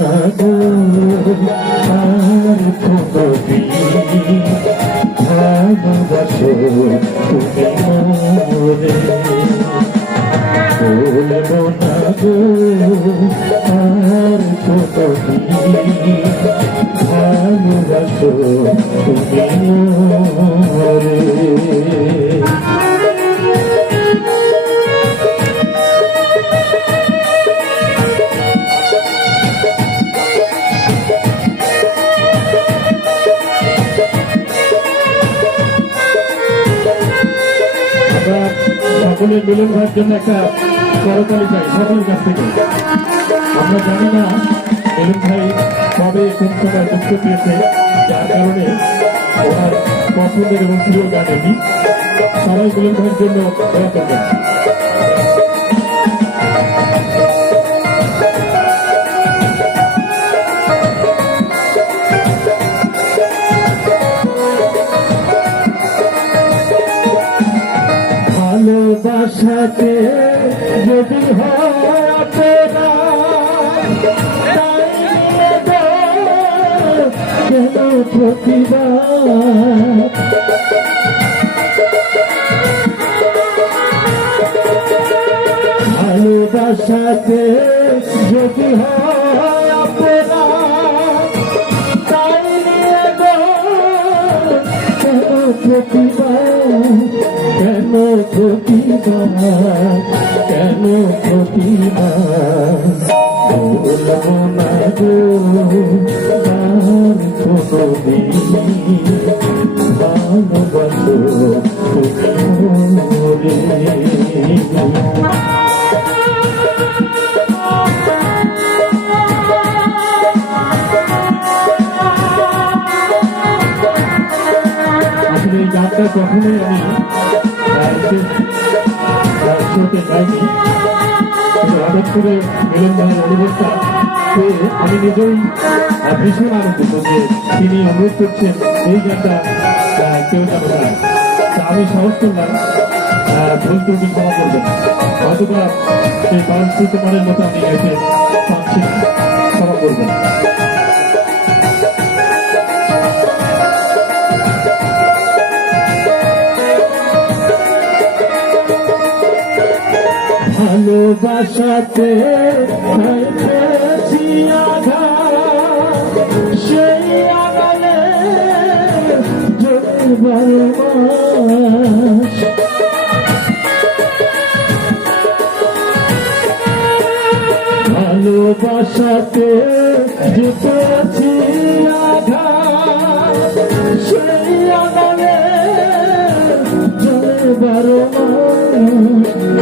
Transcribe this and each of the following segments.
না গো আর কোনদিন ভালোবাসো তুমি মোরে বলবো না গো আর কোনদিন ভালোবাসো তুমি মোরে। সকলের মিলন ভাইয়ের জন্য একটা করতালি চাই সকলের কাছ থেকে। আমরা জানি না মিলন ভাই কবে কোন সময় যুক্ত পেয়েছে, যার কারণে ওনার পছন্দের এবং প্রিয় গান এটি। সবাই মিলন ভাইয়ের জন্য দোয়া করবেন। ভালোবাসাতে যদি কেন প্রতিবার ভালোবাসাতে যদি কেন প্রতিবার কেন প্রতিবার বলবো না গো আর কোনদিন ভালোবাসো তুমি মোরে। এই গানটা কখনোই আমি শোতে গাইনি, হঠাৎ করে মিলন ভাইয়ের অনুরোধটা পেয়ে আমি নিজেই ভীষণ আনন্দিত যে তিনি অনুরোধ করছেন এই গানটা কেউ যেন গায়। আমি সাহস করলাম, ভুল ত্রুটি ক্ষমা করবেন, হয়তোবা সেই বাংলাদেশের মতো আমি গাইতে পারছি না, ক্ষমা করবেন। ভালোবাসাতে খাইতেছি আঘাত, সেই আগালে যদি 12 মাস ভালোবাসাতে জিতেছি আঘাত, সেই আগালে চলে 12 মাস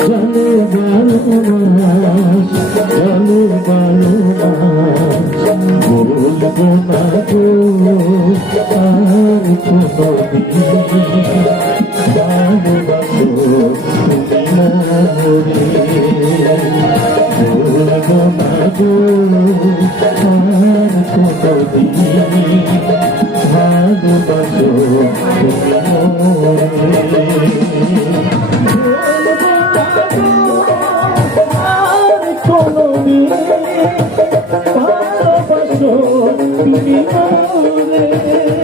চলে 12 মাস চলে 12 মাস বলবো না গো আর কোনদিন ভালোবাসো তুমি মোরে বলবো না গো আর কোনদিন ভালোবাসো তুমি মোরে। ভালোবাসো তুমি মোরে।